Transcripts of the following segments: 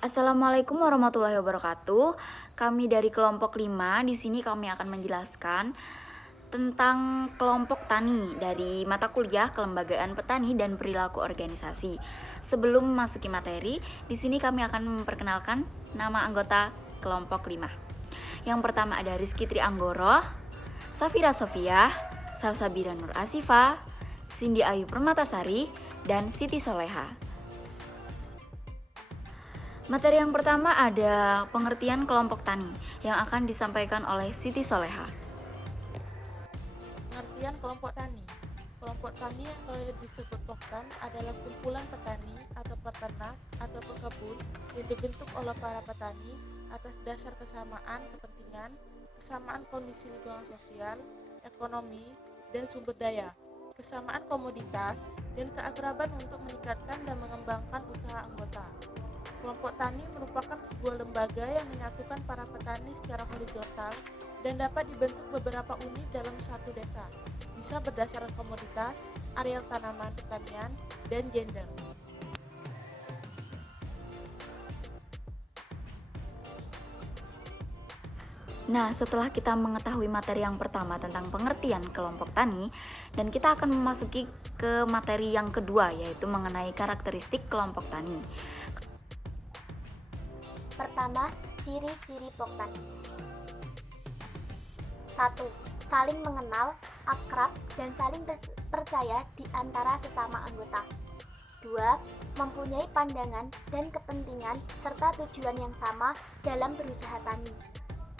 Assalamualaikum warahmatullahi wabarakatuh. Kami dari kelompok 5, di sini kami akan menjelaskan tentang kelompok tani dari mata kuliah Kelembagaan Petani dan Perilaku Organisasi. Sebelum memasuki materi, di sini kami akan memperkenalkan nama anggota kelompok 5. Yang pertama ada Rizky Trianggoro, Safira Sofia, Salsabira Nur Asifa, Cindy Ayu Permatasari, dan Siti Soleha. Materi yang pertama ada pengertian kelompok tani yang akan disampaikan oleh Siti Soleha. Pengertian kelompok tani. Kelompok tani yang disebut poktan adalah kumpulan petani atau peternak atau pekebun yang dibentuk oleh para petani atas dasar kesamaan kepentingan, kesamaan kondisi lingkungan sosial, ekonomi, dan sumber daya, kesamaan komoditas, dan keakraban untuk meningkatkan dan mengembangkan usaha anggota. Kelompok tani merupakan sebuah lembaga yang menyatukan para petani secara horizontal dan dapat dibentuk beberapa unit dalam satu desa, bisa berdasarkan komoditas, areal tanaman pertanian, dan gender. Nah, setelah kita mengetahui materi yang pertama tentang pengertian kelompok tani, dan kita akan memasuki ke materi yang kedua, yaitu mengenai karakteristik kelompok tani. Pertama, ciri-ciri poktan. 1. Saling mengenal, akrab, dan saling percaya di antara sesama anggota. 2. Mempunyai pandangan dan kepentingan serta tujuan yang sama dalam berusaha tani.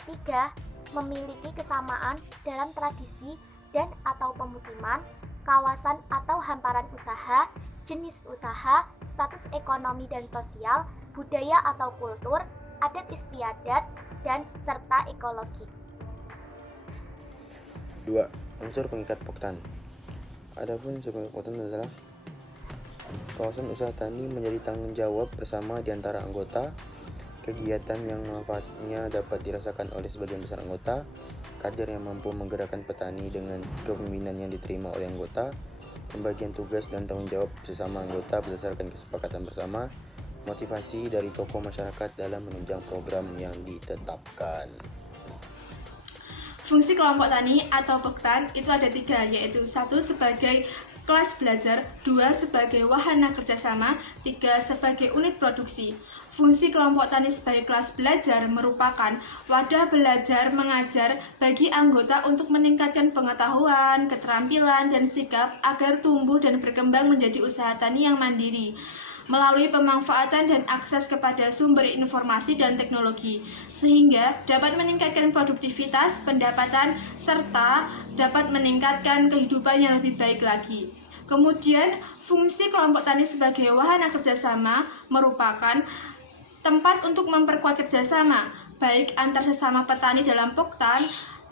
3. Memiliki kesamaan dalam tradisi dan atau pemukiman, kawasan atau hamparan usaha, jenis usaha, status ekonomi dan sosial, budaya atau kultur, adat istiadat, dan serta ekologi. 2. Unsur pengikat poktan. Adapun unsur pengikat poktan adalah kawasan usaha tani menjadi tanggung jawab bersama di antara anggota, kegiatan yang manfaatnya dapat dirasakan oleh sebagian besar anggota, kader yang mampu menggerakkan petani dengan kepemimpinan yang diterima oleh anggota, pembagian tugas dan tanggung jawab sesama anggota berdasarkan kesepakatan bersama, motivasi dari tokoh masyarakat dalam menunjang program yang ditetapkan. Fungsi kelompok tani atau poktan itu ada 3, yaitu 1 sebagai kelas belajar, 2 sebagai wahana kerjasama, 3 sebagai unit produksi. Fungsi kelompok tani sebagai kelas belajar merupakan wadah belajar mengajar bagi anggota untuk meningkatkan pengetahuan, keterampilan, dan sikap agar tumbuh dan berkembang menjadi usaha tani yang mandiri melalui pemanfaatan dan akses kepada sumber informasi dan teknologi, sehingga dapat meningkatkan produktivitas, pendapatan, serta dapat meningkatkan kehidupan yang lebih baik lagi. Kemudian, fungsi kelompok tani sebagai wahana kerjasama merupakan tempat untuk memperkuat kerjasama, baik antar sesama petani dalam poktan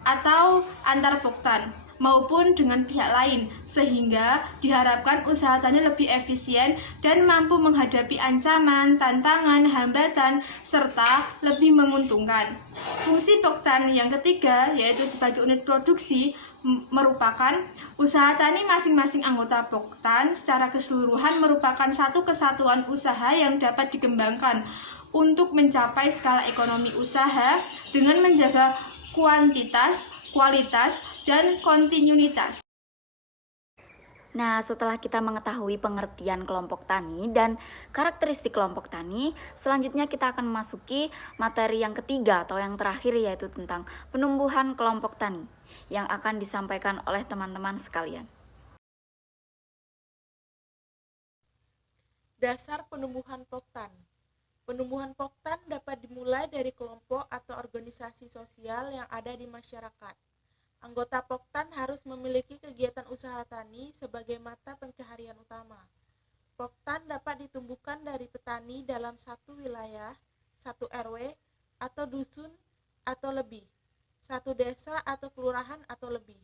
atau antar poktan, maupun dengan pihak lain, sehingga diharapkan usaha tani lebih efisien dan mampu menghadapi ancaman, tantangan, hambatan, serta lebih menguntungkan. Fungsi poktan yang ketiga, yaitu sebagai unit produksi, merupakan usaha tani masing-masing anggota poktan secara keseluruhan merupakan satu kesatuan usaha yang dapat dikembangkan untuk mencapai skala ekonomi usaha dengan menjaga kuantitas, kualitas, dan kontinuitas. Nah, setelah kita mengetahui pengertian kelompok tani dan karakteristik kelompok tani, selanjutnya kita akan memasuki materi yang ketiga atau yang terakhir, yaitu tentang penumbuhan kelompok tani yang akan disampaikan oleh teman-teman sekalian. Dasar penumbuhan poktan. Penumbuhan poktan dapat dimulai dari kelompok atau organisasi sosial yang ada di masyarakat. Anggota poktan harus memiliki kegiatan usaha tani sebagai mata pencaharian utama. Poktan dapat ditumbuhkan dari petani dalam satu wilayah, satu RW, atau dusun atau lebih, satu desa atau kelurahan atau lebih,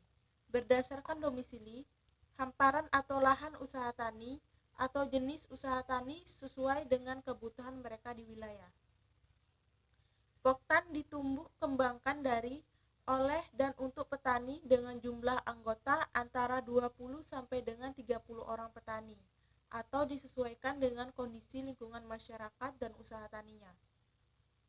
berdasarkan domisili, hamparan atau lahan usaha tani, atau jenis usaha tani sesuai dengan kebutuhan mereka di wilayah. Poktan ditumbuh kembangkan dari, oleh, dan untuk petani dengan jumlah anggota antara 20 sampai dengan 30 orang petani. atau disesuaikan dengan kondisi lingkungan masyarakat dan usaha taninya.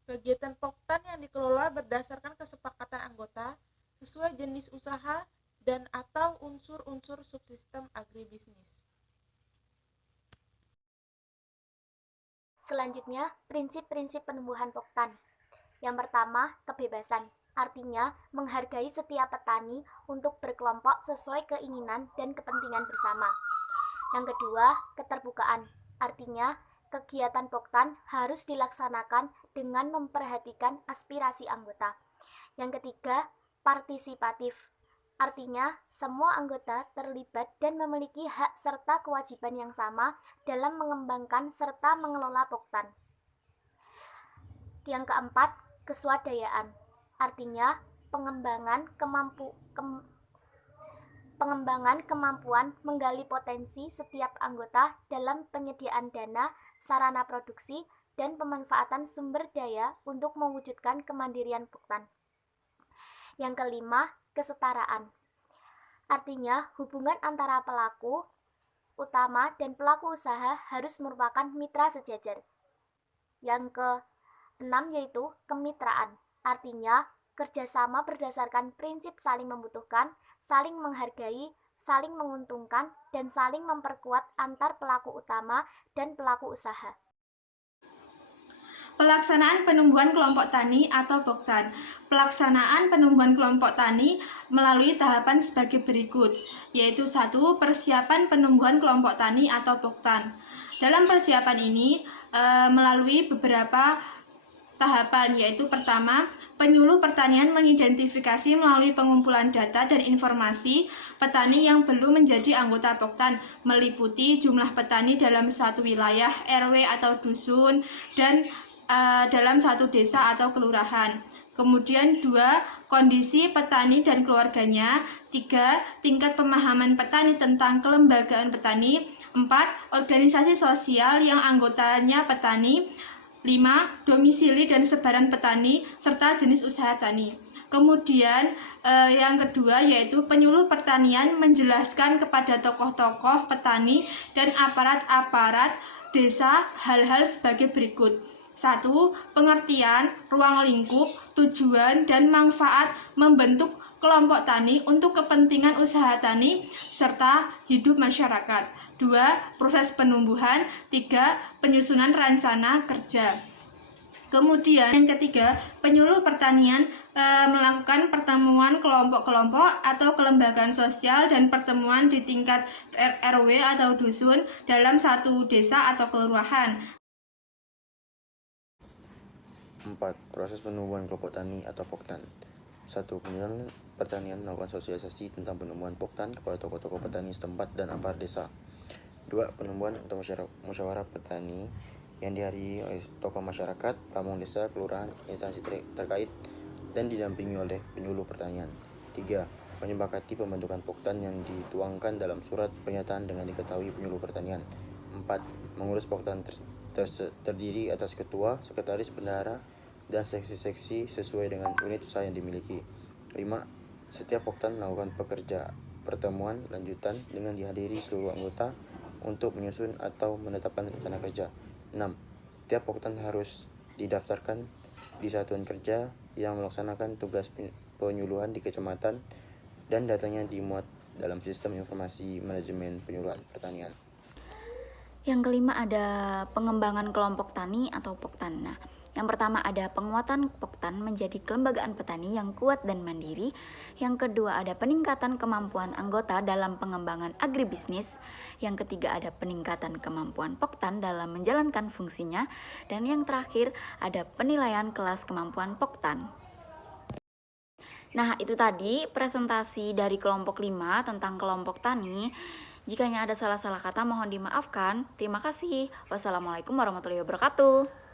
Kegiatan Poktan yang dikelola berdasarkan kesepakatan anggota sesuai jenis usaha dan atau unsur-unsur subsistem agribisnis. Selanjutnya, prinsip-prinsip penumbuhan Poktan. Yang pertama, kebebasan. Artinya, menghargai setiap petani untuk berkelompok sesuai keinginan dan kepentingan bersama. Yang kedua, keterbukaan. Artinya, kegiatan Poktan harus dilaksanakan dengan memperhatikan aspirasi anggota. Yang ketiga, partisipatif. Artinya, semua anggota terlibat dan memiliki hak serta kewajiban yang sama dalam mengembangkan serta mengelola Poktan. Yang keempat, keswadayaan. Artinya, pengembangan kemampuan menggali potensi setiap anggota dalam penyediaan dana, sarana produksi, dan pemanfaatan sumber daya untuk mewujudkan kemandirian Poktan. Yang kelima, kesetaraan. Artinya, hubungan antara pelaku utama dan pelaku usaha harus merupakan mitra sejajar. Yang keenam yaitu kemitraan. Artinya, kerjasama berdasarkan prinsip saling membutuhkan, saling menghargai, saling menguntungkan, dan saling memperkuat antar pelaku utama dan pelaku usaha. Pelaksanaan penumbuhan kelompok tani atau Poktan. Pelaksanaan penumbuhan kelompok tani melalui tahapan sebagai berikut, yaitu 1. Persiapan penumbuhan kelompok tani atau Poktan. Dalam persiapan ini melalui beberapa tahapan, yaitu pertama, penyuluh pertanian mengidentifikasi melalui pengumpulan data dan informasi petani yang belum menjadi anggota Poktan, meliputi jumlah petani dalam satu wilayah, RW atau dusun, dan dalam satu desa atau kelurahan. Kemudian 2. Kondisi petani dan keluarganya. 3. Tingkat pemahaman petani tentang kelembagaan petani. 4. Organisasi sosial yang anggotanya petani. 5. Domisili dan sebaran petani serta jenis usaha tani. Kemudian yang kedua yaitu penyuluh pertanian menjelaskan kepada tokoh-tokoh petani dan aparat-aparat desa hal-hal sebagai berikut. 1. Pengertian, ruang lingkup, tujuan, dan manfaat membentuk kelompok tani untuk kepentingan usaha tani serta hidup masyarakat. 2. Proses penumbuhan. 3. Penyusunan rencana kerja. Kemudian yang ketiga, penyuluh pertanian melakukan pertemuan kelompok-kelompok atau kelembagaan sosial dan pertemuan di tingkat RW atau dusun dalam satu desa atau kelurahan. 4. Proses penumbuhan kelompok tani atau Poktan. 1. Kementerian Pertanian melakukan sosialisasi tentang penumbuhan Poktan kepada tokoh-tokoh petani setempat dan aparat desa. 2. Penumbuhan atau musyawarah petani yang dihadiri oleh tokoh masyarakat, pamong desa, kelurahan, instansi terkait, dan didampingi oleh penyuluh pertanian. 3. Menyepakati pembentukan Poktan yang dituangkan dalam surat pernyataan dengan diketahui penyuluh pertanian. 4. Mengurus Poktan terdiri atas ketua, sekretaris, bendahara, dan seksi-seksi sesuai dengan unit usaha yang dimiliki. 5. Setiap Poktan melakukan pertemuan lanjutan dengan dihadiri seluruh anggota untuk menyusun atau menetapkan rencana kerja. 6. Setiap Poktan harus didaftarkan di satuan kerja yang melaksanakan tugas penyuluhan di kecamatan dan datanya dimuat dalam sistem informasi manajemen penyuluhan pertanian. Yang kelima ada pengembangan kelompok tani atau Poktan. Nah, yang pertama ada penguatan Poktan menjadi kelembagaan petani yang kuat dan mandiri. Yang kedua ada peningkatan kemampuan anggota dalam pengembangan agribisnis. Yang ketiga ada peningkatan kemampuan Poktan dalam menjalankan fungsinya. Dan yang terakhir ada penilaian kelas kemampuan Poktan. Nah, itu tadi presentasi dari kelompok 5 tentang kelompok tani. Jikanya ada salah-salah kata mohon dimaafkan. Terima kasih. Wassalamualaikum warahmatullahi wabarakatuh.